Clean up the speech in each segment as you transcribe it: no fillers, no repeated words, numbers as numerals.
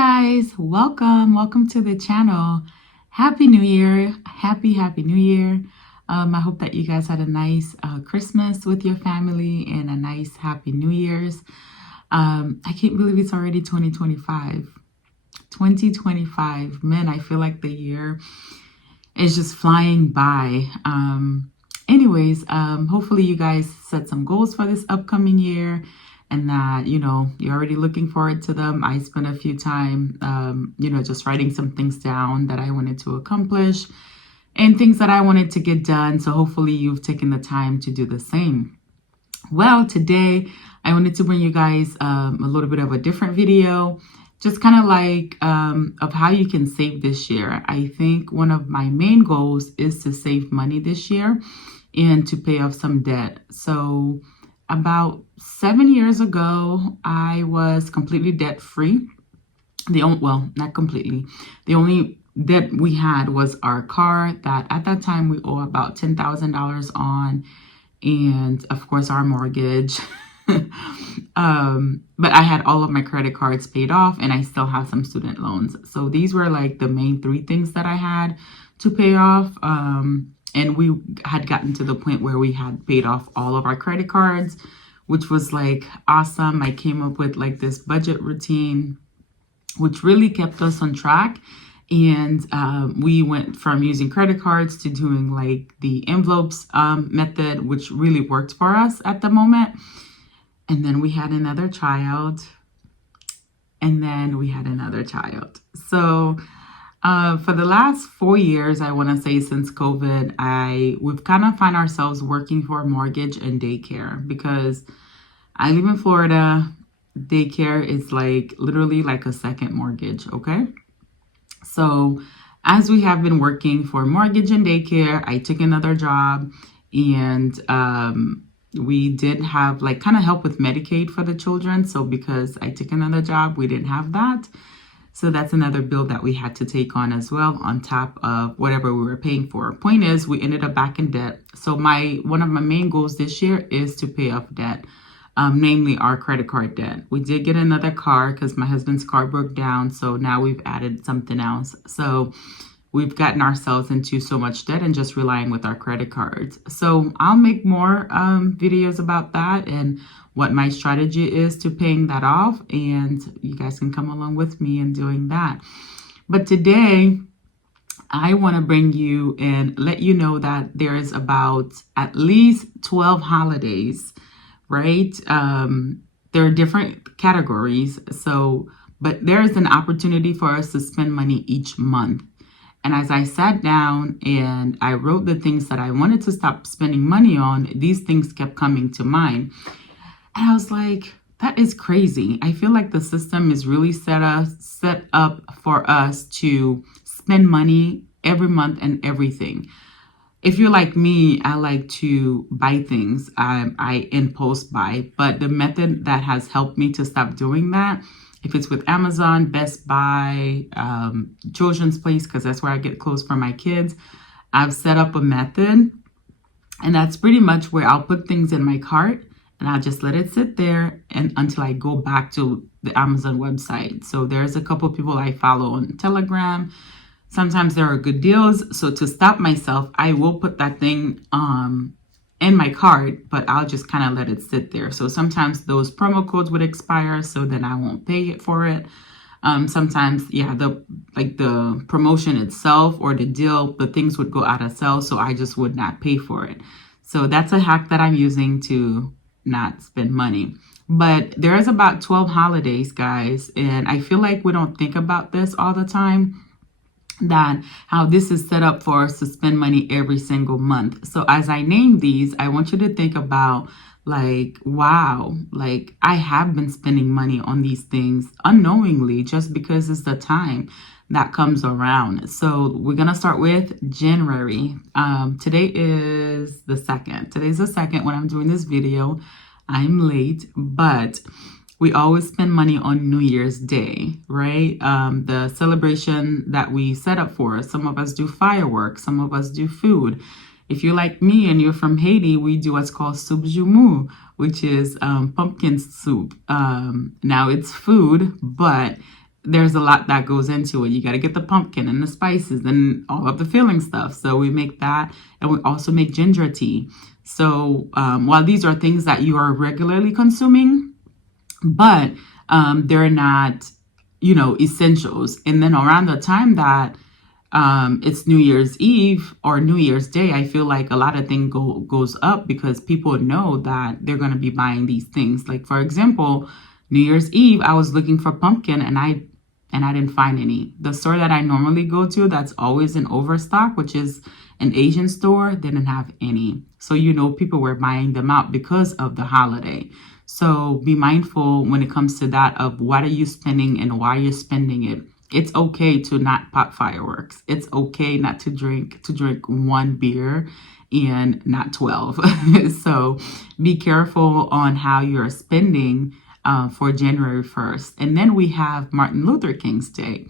guys, welcome to the channel. Happy New Year. Happy New Year. I hope that you guys had a nice Christmas with your family and a nice Happy New Year's. I can't believe it's already 2025. 2025. Man, I feel like the year is just flying by. Hopefully you guys set some goals for this upcoming year and that, you're already looking forward to them. I spent a few time, just writing some things down that I wanted to accomplish and things that I wanted to get done. So hopefully you've taken the time to do the same. Well, today I wanted to bring you guys a little bit of a different video, just kind of like of how you can save this year. I think one of my main goals is to save money this year and to pay off some debt. So about 7 years ago, I was completely debt free. Not completely. The only debt we had was our car that at that time we owe about $10,000 on, and of course our mortgage. But I had all of my credit cards paid off and I still have some student loans. So these were like the main three things that I had to pay off. And we had gotten to the point where we had paid off all of our credit cards, which was like awesome. I came up with like this budget routine, which really kept us on track. And we went from using credit cards to doing like the envelopes method, which really worked for us at the moment. And then we had another child. So for the last 4 years, I want to say since COVID, we've kind of find ourselves working for mortgage and daycare because I live in Florida. Daycare is like literally like a second mortgage. Okay. So as we have been working for mortgage and daycare, I took another job and we did have like kind of help with Medicaid for the children. So because I took another job, we didn't have that. So that's another bill that we had to take on as well, on top of whatever we were paying for. Point is, we ended up back in debt. So one of my main goals this year is to pay off debt, namely our credit card debt. We did get another car because my husband's car broke down. So now we've added something else. So we've gotten ourselves into so much debt and just relying with our credit cards. So I'll make more videos about that and what my strategy is to paying that off. And you guys can come along with me in doing that. But today, I want to bring you and let you know that there is about at least 12 holidays, right? There are different categories. But there is an opportunity for us to spend money each month. And as I sat down and I wrote the things that I wanted to stop spending money on, these things kept coming to mind. And I was like, that is crazy. I feel like the system is really set up for us to spend money every month and everything. If you're like me, I like to buy things. I impulse buy. But the method that has helped me to stop doing that, if it's with Amazon, Best Buy, Children's Place, because that's where I get clothes for my kids, I've set up a method. And that's pretty much where I'll put things in my cart and I'll just let it sit there and until I go back to the Amazon website. So there's a couple of people I follow on Telegram. Sometimes there are good deals. So to stop myself, I will put that thing in my cart, but I'll just kind of let it sit there. So sometimes those promo codes would expire, so then I won't pay it for it. Sometimes, the promotion itself or the deal, the things would go out of sale, so I just would not pay for it. So that's a hack that I'm using to not spend money. But there's about 12 holidays, guys, and I feel like we don't think about this all the time, that how this is set up for us to spend money every single month. So as I name these, I want you to think about like, wow, like I have been spending money on these things unknowingly just because it's the time that comes around. So we're going to start with January. Today is the 2nd. Today's the 2nd when I'm doing this video. I'm late, but we always spend money on New Year's Day, right? The celebration that we set up for us. Some of us do fireworks. Some of us do food. If you're like me and you're from Haiti, we do what's called soup joumou, which is pumpkin soup. Now it's food, but there's a lot that goes into it. You got to get the pumpkin and the spices and all of the filling stuff. So we make that, and we also make ginger tea. So while these are things that you are regularly consuming, but they're not, essentials. And then around the time that it's New Year's Eve or New Year's Day, I feel like a lot of things goes up because people know that they're going to be buying these things. Like, for example, New Year's Eve, I was looking for pumpkin and I didn't find any. The store that I normally go to that's always in overstock, which is an Asian store, didn't have any. So, people were buying them out because of the holiday. So be mindful when it comes to that of what are you spending and why you're spending it. It's okay to not pop fireworks. It's okay not to drink one beer and not 12. So be careful on how you're spending for January 1st. And then we have Martin Luther King's Day.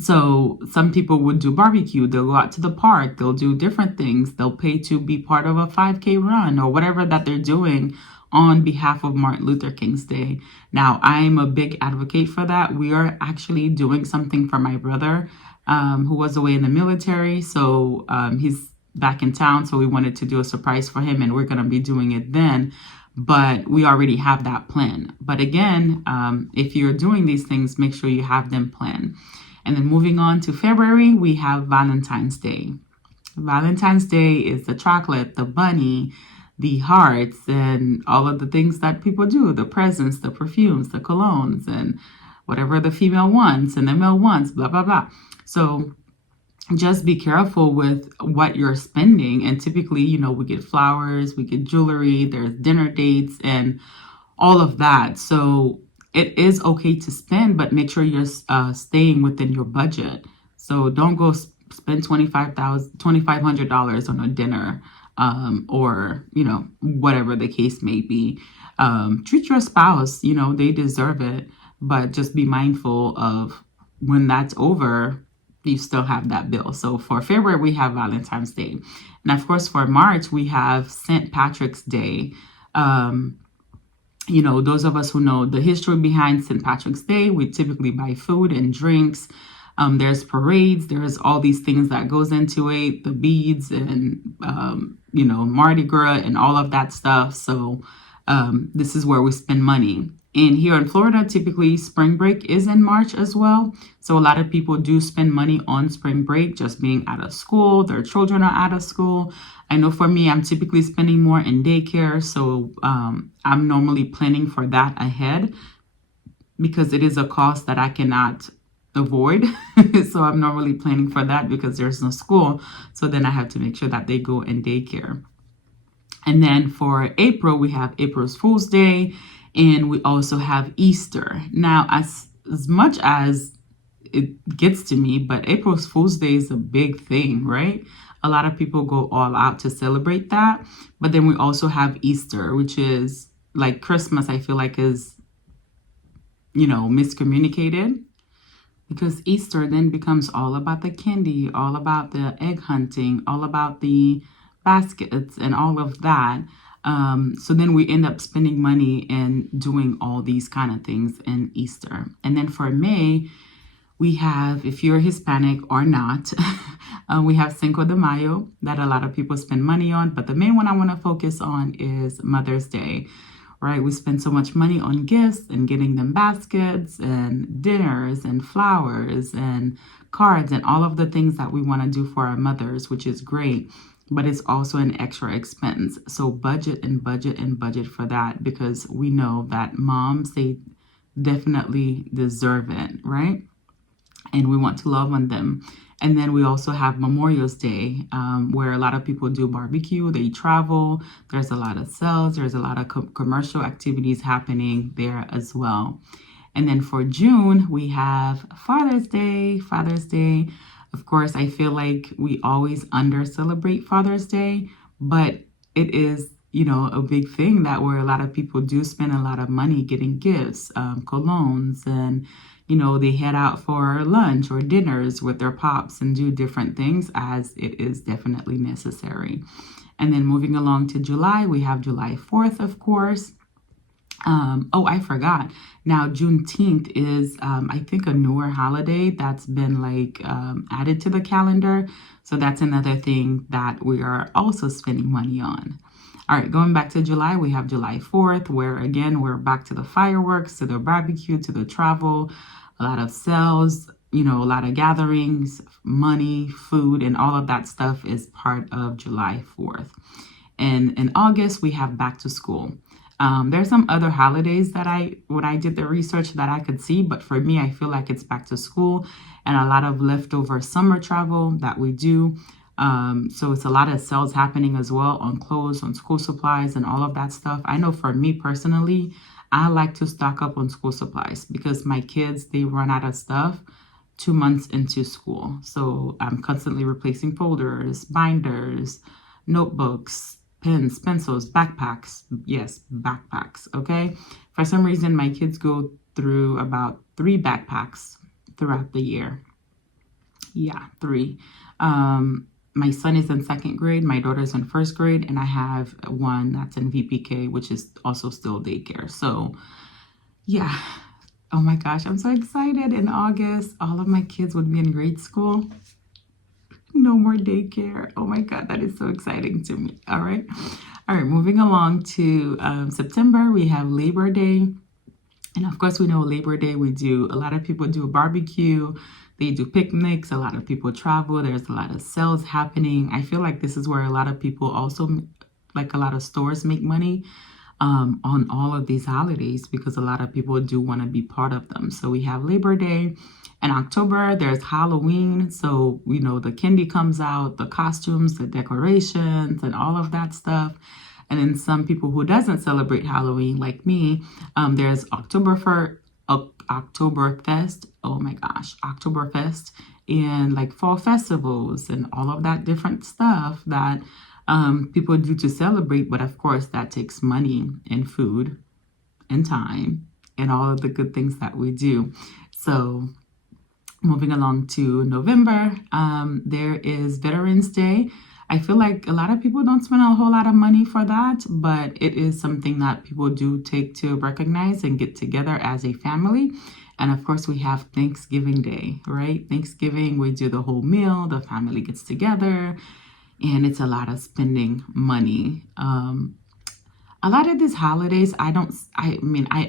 So some people would do barbecue. They'll go out to the park. They'll do different things. They'll pay to be part of a 5K run or whatever that they're doing on behalf of Martin Luther King's Day. Now, I'm a big advocate for that. We are actually doing something for my brother who was away in the military. So he's back in town. So we wanted to do a surprise for him, and we're going to be doing it then. But we already have that plan. But again, if you're doing these things, make sure you have them planned. And then moving on to February, we have Valentine's Day. Valentine's Day is the chocolate, the bunny, the hearts, and all of the things that people do, the presents, the perfumes, the colognes, and whatever the female wants and the male wants, blah, blah, blah. So just be careful with what you're spending. And typically, we get flowers, we get jewelry, there's dinner dates, and all of that. So it is okay to spend, but make sure you're staying within your budget. So don't go spend $2,500 on a dinner or, whatever the case may be. Treat your spouse, they deserve it, but just be mindful of when that's over, you still have that bill. So for February, we have Valentine's Day. And of course, for March, we have St. Patrick's Day. Those of us who know the history behind St. Patrick's Day, we typically buy food and drinks. There's parades. There's all these things that goes into it, the beads and, Mardi Gras and all of that stuff. So this is where we spend money. And here in Florida, typically spring break is in March as well. So a lot of people do spend money on spring break, just being out of school. Their children are out of school. I know for me, I'm typically spending more in daycare. So I'm normally planning for that ahead because it is a cost that I cannot avoid. So I'm normally planning for that because there's no school. So then I have to make sure that they go in daycare. And then for April, we have April's Fool's Day. And we also have Easter. Now, as much as it gets to me, but April's Fool's Day is a big thing, right? A lot of people go all out to celebrate that. But then we also have Easter, which is like Christmas, I feel like is, miscommunicated. Because Easter then becomes all about the candy, all about the egg hunting, all about the baskets and all of that. So then we end up spending money and doing all these kind of things in Easter. And then for May, we have, if you're Hispanic or not, we have Cinco de Mayo that a lot of people spend money on. But the main one I want to focus on is Mother's Day, right? We spend so much money on gifts and getting them baskets and dinners and flowers and cards and all of the things that we want to do for our mothers, which is great. But it's also an extra expense. So budget and budget and budget for that, because we know that moms, they definitely deserve it, right? And we want to love on them. And then we also have Memorial's Day, where a lot of people do barbecue, they travel, there's a lot of sales, there's a lot of commercial activities happening there as well. And then for June, we have Father's Day. Of course, I feel like we always under celebrate Father's Day, but it is, a big thing that where a lot of people do spend a lot of money getting gifts, colognes, and, they head out for lunch or dinners with their pops and do different things as it is definitely necessary. And then moving along to July, we have July 4th, of course. Oh, I forgot. Now, Juneteenth is, I think, a newer holiday that's been like added to the calendar. So that's another thing that we are also spending money on. All right, going back to July, we have July 4th, where again, we're back to the fireworks, to the barbecue, to the travel, a lot of sales, a lot of gatherings, money, food, and all of that stuff is part of July 4th. And in August, we have back to school. There's some other holidays that when I did the research that I could see, but for me, I feel like it's back to school and a lot of leftover summer travel that we do. So it's a lot of sales happening as well on clothes, on school supplies, and all of that stuff. I know for me personally, I like to stock up on school supplies because my kids, they run out of stuff 2 months into school. So I'm constantly replacing folders, binders, notebooks, pens, pencils, backpacks. Yes, backpacks. Okay. For some reason, my kids go through about 3 backpacks throughout the year. Yeah, 3. My son is in second grade, my daughter's in first grade, and I have one that's in VPK, which is also still daycare. So, yeah. Oh my gosh, I'm so excited. In August, all of my kids would be in grade school. No more daycare. Oh my God, that is so exciting to me. All right. All right, moving along to September, we have Labor Day. And of course, we know Labor Day, a lot of people do a barbecue, they do picnics, a lot of people travel, there's a lot of sales happening. I feel like this is where a lot of people also, like a lot of stores make money on all of these holidays because a lot of people do want to be part of them. So we have Labor Day. In October, there's Halloween. So, the candy comes out, the costumes, the decorations, and all of that stuff. And then some people who doesn't celebrate Halloween, like me, there's Oktoberfest. Oh my gosh, Oktoberfest, and like fall festivals and all of that different stuff that people do to celebrate. But of course, that takes money and food and time and all of the good things that we do. So moving along to November, there is Veterans Day. I feel like a lot of people don't spend a whole lot of money for that, but it is something that people do take to recognize and get together as a family. And of course, we have Thanksgiving Day, right? Thanksgiving, we do the whole meal, the family gets together, and it's a lot of spending money. A lot of these holidays, I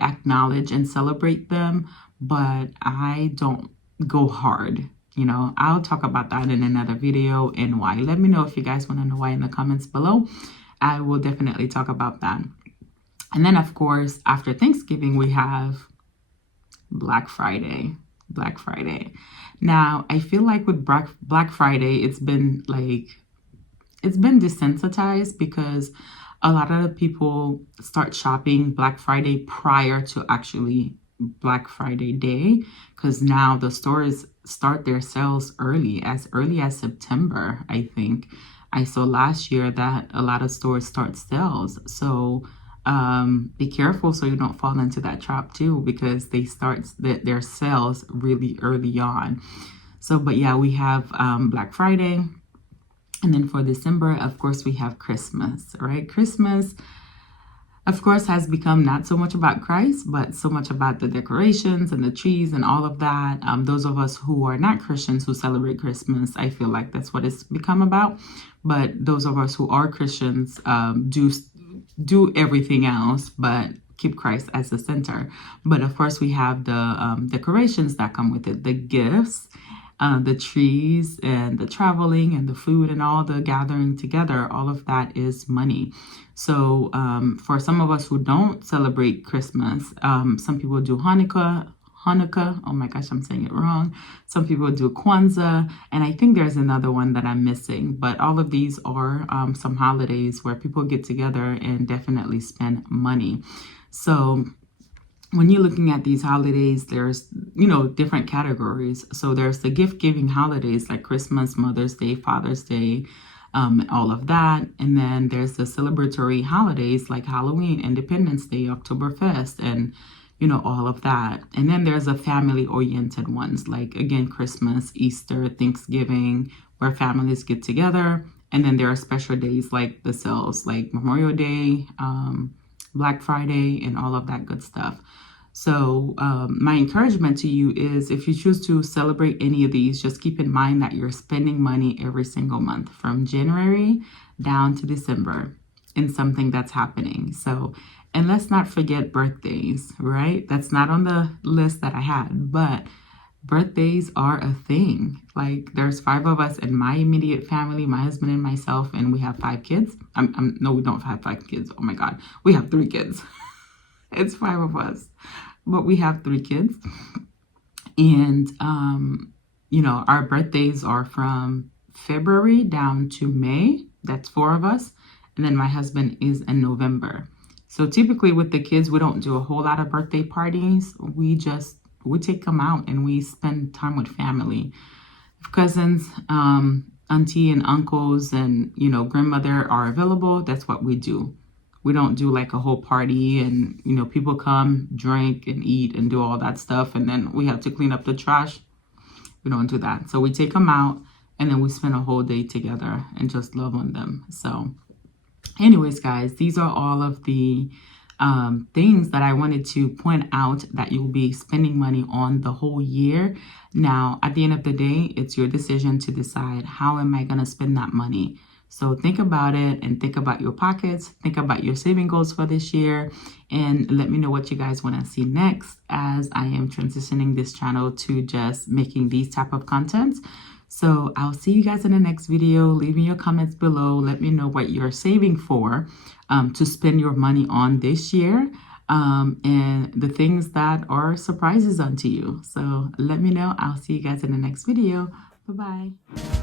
acknowledge and celebrate them, but I don't go hard. I'll talk about that in another video and why. Let me know if you guys want to know why in the comments below. I will definitely talk about that. And then, of course, after Thanksgiving, we have Black Friday. Black Friday. Now, I feel like with Black Friday, it's been desensitized because a lot of people start shopping Black Friday prior to actually Black Friday Day, because now the stores start their sales early as September. I think I saw last year that a lot of stores start sales. So be careful so you don't fall into that trap too, because they start their sales really early on. So, but yeah, we have Black Friday. And then for December, of course, we have Christmas, right? Christmas, of course, has become not so much about Christ, but so much about the decorations and the trees and all of that. Those of us who are not Christians who celebrate Christmas, I feel like that's what it's become about. But those of us who are Christians do everything else, but keep Christ as the center. But of course, we have the decorations that come with it, the gifts, the trees and the traveling and the food and all the gathering together, all of that is money. So for some of us who don't celebrate Christmas, some people do Hanukkah. Oh my gosh, I'm saying it wrong. Some people do Kwanzaa, and I think there's another one that I'm missing. But all of these are some holidays where people get together and definitely spend money. So when you're looking at these holidays, there's, different categories. So there's the gift-giving holidays like Christmas, Mother's Day, Father's Day, all of that. And then there's the celebratory holidays like Halloween, Independence Day, Oktoberfest, and, all of that. And then there's the family-oriented ones like, again, Christmas, Easter, Thanksgiving, where families get together. And then there are special days like the sales, like Memorial Day, Black Friday, and all of that good stuff. So my encouragement to you is if you choose to celebrate any of these, just keep in mind that you're spending money every single month from January down to December in something that's happening. So, and let's not forget birthdays, right? That's not on the list that I had, but birthdays are a thing. Like there's 5 of us in my immediate family, my husband and myself, and we have 5 kids. No, we don't have 5 kids. Oh my God. We have 3 kids. It's 5 of us, but we have 3 kids. And, our birthdays are from February down to May. That's 4 of us. And then my husband is in November. So typically with the kids, we don't do a whole lot of birthday parties. We take them out and we spend time with family. If cousins, auntie and uncles and, grandmother are available, that's what we do. We don't do like a whole party and, people come, drink and eat and do all that stuff. And then we have to clean up the trash. We don't do that. So we take them out and then we spend a whole day together and just love on them. So anyways, guys, these are all of the things that I wanted to point out that you'll be spending money on the whole year. Now, at the end of the day, it's your decision to decide how am I going to spend that money. So think about it and think about your pockets, think about your saving goals for this year, and let me know what you guys want to see next as I am transitioning this channel to just making these type of contents. So I'll see you guys in the next video. Leave me your comments below. Let me know what you're saving for to spend your money on this year and the things that are surprises unto you. So let me know. I'll see you guys in the next video. Bye-bye.